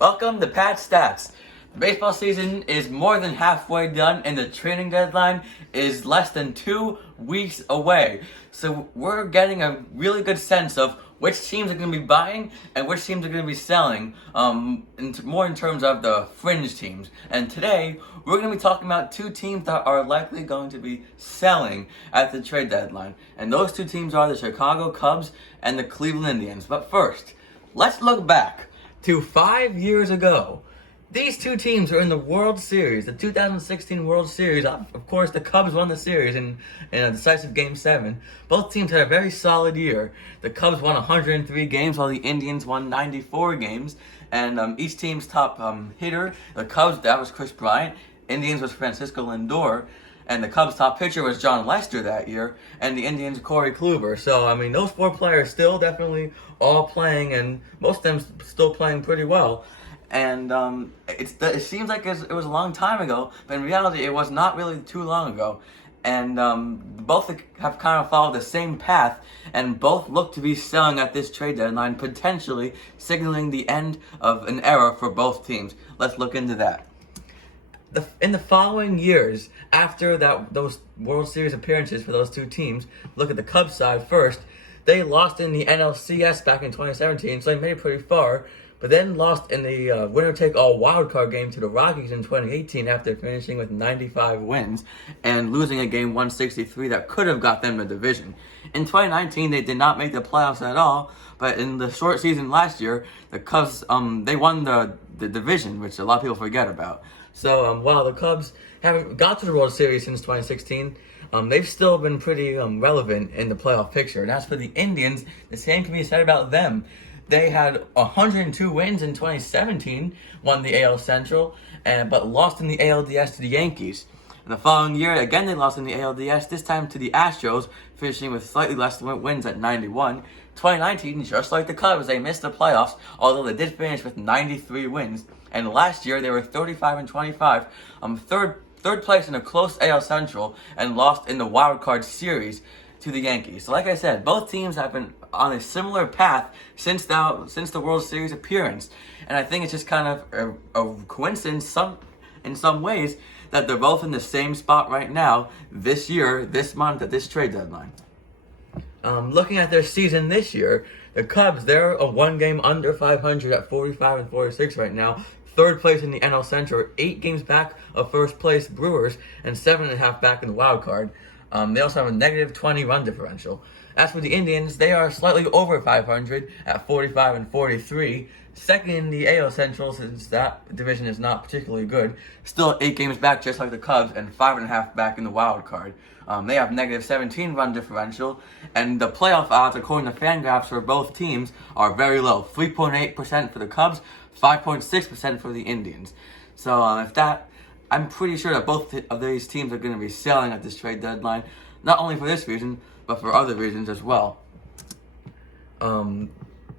Welcome to Pat Stats. The baseball season is more than halfway done and the trading deadline is less than 2 weeks away. So we're getting a really good sense of which teams are going to be buying and which teams are going to be selling, more in terms of the fringe teams. And today, we're going to be talking about two teams that are likely going to be selling at the trade deadline. And those two teams are the Chicago Cubs and the Cleveland Indians. But first, let's look back to 5 years ago. These two teams are in the World Series, the 2016 World Series. Of course, the Cubs won the series in a decisive Game 7. Both teams had a very solid year. The Cubs won 103 games, while the Indians won 94 games. And each team's top hitter, the Cubs, that was Kris Bryant. Indians was Francisco Lindor. And the Cubs' top pitcher was Jon Lester that year, and the Indians' Corey Kluber. So, those four players still definitely all playing, and most of them still playing pretty well. And it seems like it was a long time ago, but in reality, it was not really too long ago. And both have kind of followed the same path, and both look to be selling at this trade deadline, potentially signaling the end of an era for both teams. Let's look into that. In the following years, after those World Series appearances for those two teams, look at the Cubs side first. They lost in the NLCS back in 2017, so they made it pretty far, but then lost in the winner-take-all wildcard game to the Rockies in 2018 after finishing with 95 wins and losing a game 163 that could have got them the division. In 2019, they did not make the playoffs at all, but in the short season last year, the Cubs, they won the division, which a lot of people forget about. So while the Cubs haven't got to the World Series since 2016, they've still been pretty relevant in the playoff picture. And as for the Indians, the same can be said about them. They had 102 wins in 2017, won the AL Central, but lost in the ALDS to the Yankees. And the following year, again they lost in the ALDS, this time to the Astros, finishing with slightly less wins at 91. 2019, just like the Cubs, they missed the playoffs, although they did finish with 93 wins. And last year, they were 35-25, third place in a close AL Central, and lost in the wild card series to the Yankees. So like I said, both teams have been on a similar path since the World Series appearance. And I think it's just kind of a coincidence in some ways that they're both in the same spot right now, this year, this month, at this trade deadline. Looking at their season this year, the Cubs, they're a one game under 500 at 45-46 right now. Third place in the NL Central, 8 games back of first place Brewers, and 7.5 back in the wild card. They also have a negative 20 run differential. As for the Indians, they are slightly over 500 at 45-43. Second in the AL Central, since that division is not particularly good. Still 8 games back, just like the Cubs, and 5.5 back in the wild card. They have negative 17 run differential, and the playoff odds, according to Fangraphs, for both teams are very low. 3.8% for the Cubs, 5.6% for the Indians. So I'm pretty sure that both of these teams are going to be selling at this trade deadline, not only for this reason, but for other reasons as well.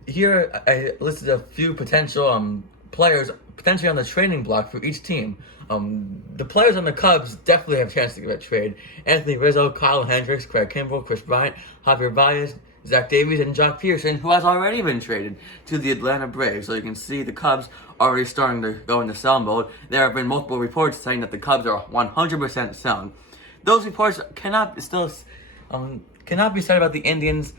Here I listed a few potential players potentially on the trading block for each team. The players on the Cubs definitely have a chance to get traded. Anthony Rizzo, Kyle Hendricks, Craig Kimbrell, Kris Bryant, Javier Baez, Zach Davies, and Joc Pederson, who has already been traded to the Atlanta Braves. So you can see the Cubs already starting to go into sell mode. There have been multiple reports saying that the Cubs are 100% selling. Those reports cannot be said about the Indians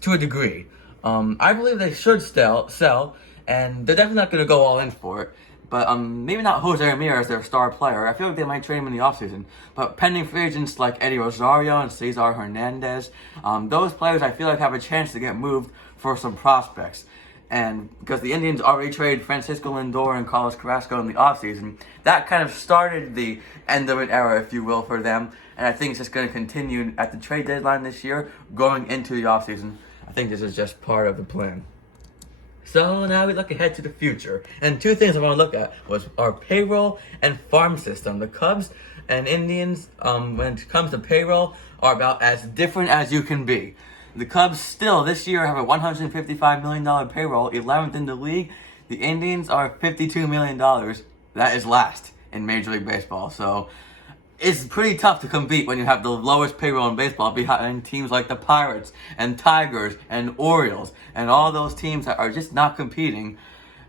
to a degree. I believe they should sell, and they're definitely not going to go all in for it. But maybe not Jose Ramirez, their star player. I feel like they might trade him in the offseason. But pending free agents like Eddie Rosario and Cesar Hernandez, those players I feel like have a chance to get moved for some prospects. And because the Indians already traded Francisco Lindor and Carlos Carrasco in the offseason, that kind of started the end of an era, if you will, for them. And I think it's just going to continue at the trade deadline this year, going into the offseason. I think this is just part of the plan. So now we look ahead to the future. And two things I want to look at was our payroll and farm system. The Cubs and Indians, when it comes to payroll, are about as different as you can be. The Cubs still this year have a $155 million payroll, 11th in the league. The Indians are $52 million. That is last in Major League Baseball. So it's pretty tough to compete when you have the lowest payroll in baseball behind teams like the Pirates and Tigers and Orioles and all those teams that are just not competing.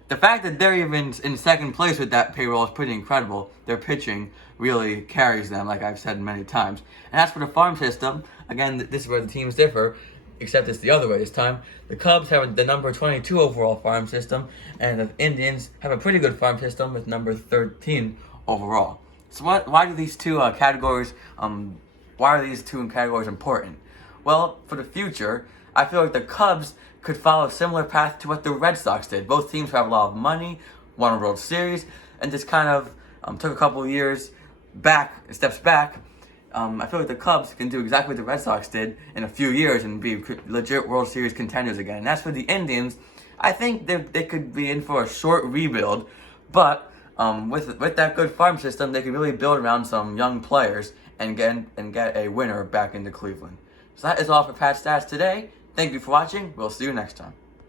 the fact that they're even in second place with that payroll is pretty incredible. Their pitching really carries them, like I've said many times. And as for the farm system, again, this is where the teams differ, except it's the other way this time. The Cubs have the number 22 overall farm system, and the Indians have a pretty good farm system with number 13 overall. So why do these two categories? Why are these two categories important? Well, for the future, I feel like the Cubs could follow a similar path to what the Red Sox did. Both teams have a lot of money, won a World Series, and just kind of took a couple of steps back. I feel like the Cubs can do exactly what the Red Sox did in a few years and be legit World Series contenders again. And as for the Indians, I think they could be in for a short rebuild, but with that good farm system, they could really build around some young players and get a winner back into Cleveland. So that is all for Pat Stats today. Thank you for watching. We'll see you next time.